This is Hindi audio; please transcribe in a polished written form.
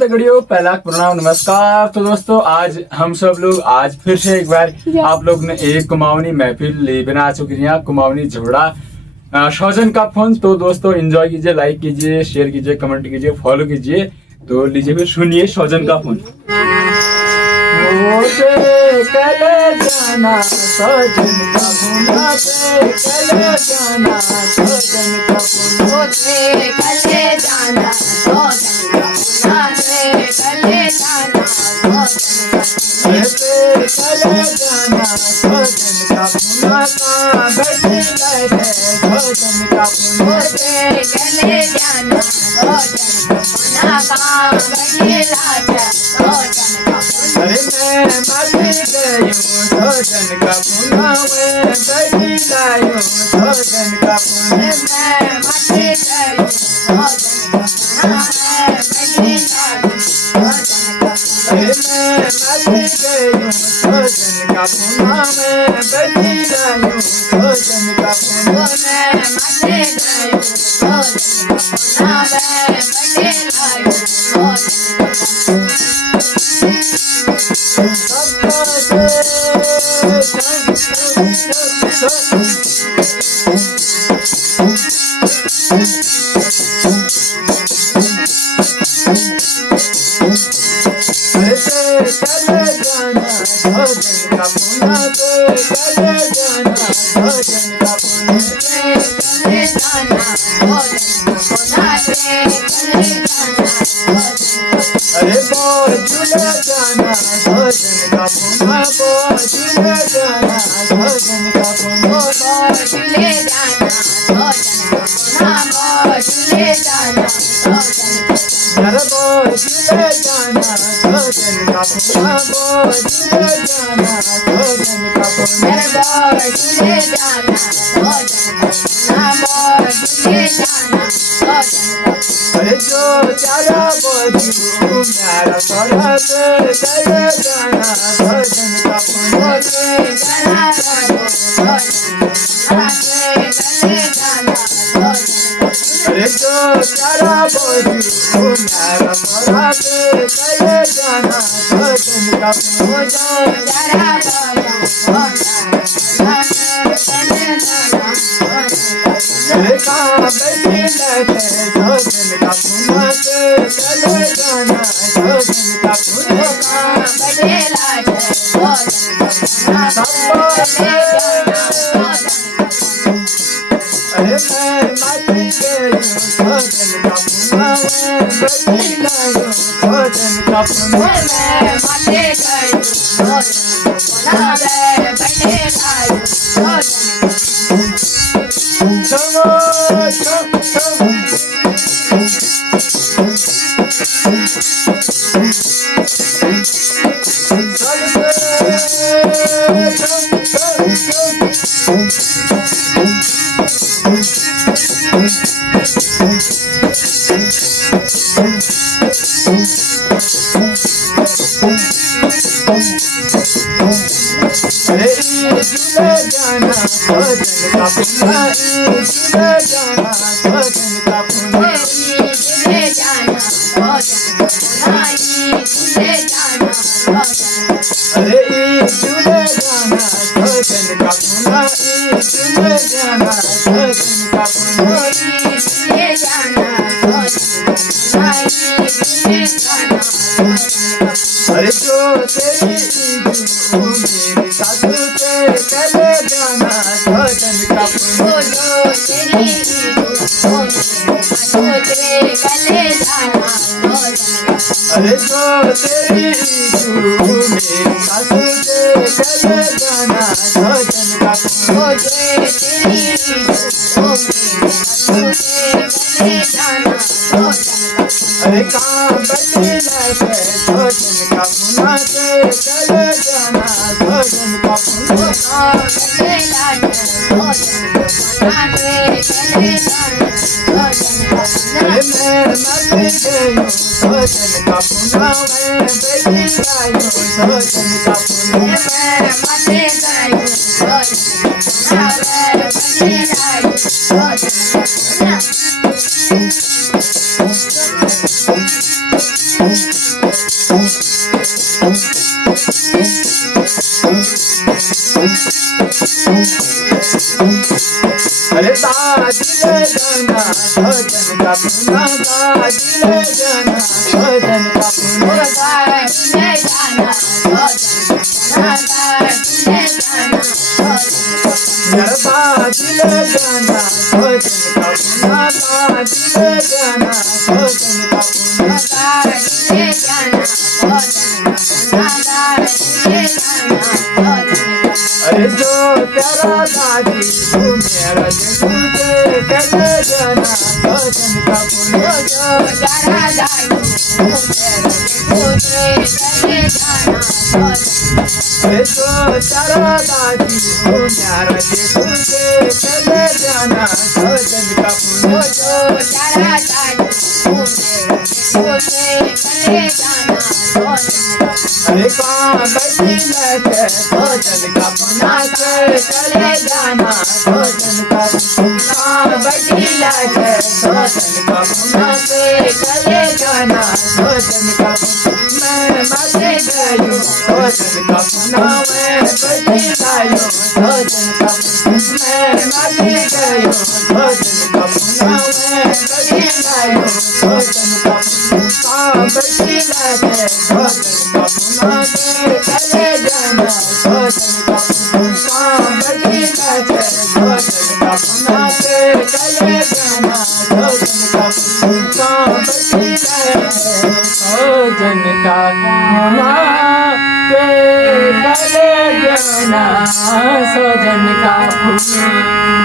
तगड़ियों, पहला प्रणाम नमस्कार। तो दोस्तों आज हम सब लोग आज फिर से एक बार आप लोग ने एक कुमाऊनी महफिल बना चुकी है, कुमाऊनी झोड़ा सौजन का फोन। तो दोस्तों एंजॉय कीजिए, लाइक कीजिए, शेयर कीजिए, कमेंट कीजिए, फॉलो कीजिए। तो लीजिए फिर सुनिए सौजन का फोन। कले जाना सौजन का फोन, कले जाना सौजन का फोन, कले जाना सौजन का फोन, कले जाना सौजन का फोन, कले जाना सौजन का फोन, बैठे बैठे सौजन का फोन, कले जाना सौजन का फोन, बैठे बैठे सौजन का फोन। अरे मैं मर गयूं सौजन का फोन, बैठी लायूं सौजन का फोन, मैं मर गयूं सौजन का फोन, बैठे लायूं सौजन का फोन। अरे मैं मर गयूं सौजन का फोन, बैठी लायूं सौजन का फोन, मैं मर गयूं सौजन का फोन, बैठे लायूं सौजन का फोन। चले जाना सौजन का फोन, चले जाना सौजन का फोन, कले जाना सौजन का फोन, कले जाना सौजन का फोन। अरे बोझले जाना सौजन का फोन, बोझले जाना सौजन का फोन, बोझले जाना सौजन का फोन, बोझले जाना सौजन का फोन। अरे बोझले जाना सौजन का फोन, बोझले जाना सौजन का फोन, बोझले जाना सौजन का फोन, बोझले जाना सौजन का फोन। अरे जो चारा बोझू मेरा सरहद, चले जाना सौजन का फोन, जाना सौजन का फोन, कले जाना सौजन का फोन। अरे जो चारा बोझू मेरा सरहद, चले जाना सौजन का फोन, जरा बोझ होता कले जाना सौजन का फोन। अरे कहाँ बैठी बैठे सौजन का फोन, चले जाना सौजन का फोन, बड़े लाडे सौजन का फोन, कले जाना सौजन का फोन। अरे मैं मर गयूं सौजन का फोन, बैठी लायूं सौजन का फोन, मैं माते गई सौजन का फोन, बड़े लाडे सौजन का फोन। चलो चलो चलो झूले जाना सौजन का फोन, झूले जाना सौजन का फोन, झूले जाना सौजन का फोन, झूले जाना सौजन का फोन। अरे झूले जाना सौजन का फोन, झूले जाना सौजन का फोन, झूले जाना सौजन का फोन, झूले जाना सौजन का फोन। अरे जो तेरी इज्जत मेरी सासू से, चले जाना सौजन का फोन, जो तेरी कले जाना सौजन का फोन। अरे जो तेरी इज्जत मेरी सासू से, चले जाना सौजन का फोन, तेरी कले जाना सौजन का फोन। अरे कहाँ बैठी बैठे सौजन का फोन, चले जाना सौजन का फोन, कले लाडे सौजन का फोन, कले जाना सौजन का फोन। अरे मैं मर गयूं सौजन का फोन, बैठी लायूं सौजन का फोन, मैं माते गई सौजन का फोन, बड़े लाडे सौजन का फोन। दिले जाना सजन का पुना दिले जाना नरबा दिले जाना सजन का पुना दिले जाना सजन का पुना दिले जाना अरे जो तेरा दादी तू मेरा तुझे चले जाना सजन का पुना तारा दादू तुझे चले जाना अरे जो तेरा दादी तू मेरा तुझे चले जाना सजन का पुना तारा दादू तुझे चले जाना अरे कहाँ बैठी लगे सजन का पुना चले जाना सजन का पुना बैठी लगे सजन का पुना चले जाना सजन का मैं मर गई सजन का पुना मैं बैठी लायो सजन का मैं मर गई सजन का पुना मैं बैठी लायो सजन का बैठी लगे सजन का पुना चले जाना सजन का बैठी लगे सजन का पुना चले जाना सजन का बैठी लगे सजन का पुना चले जाना सजन का पुना।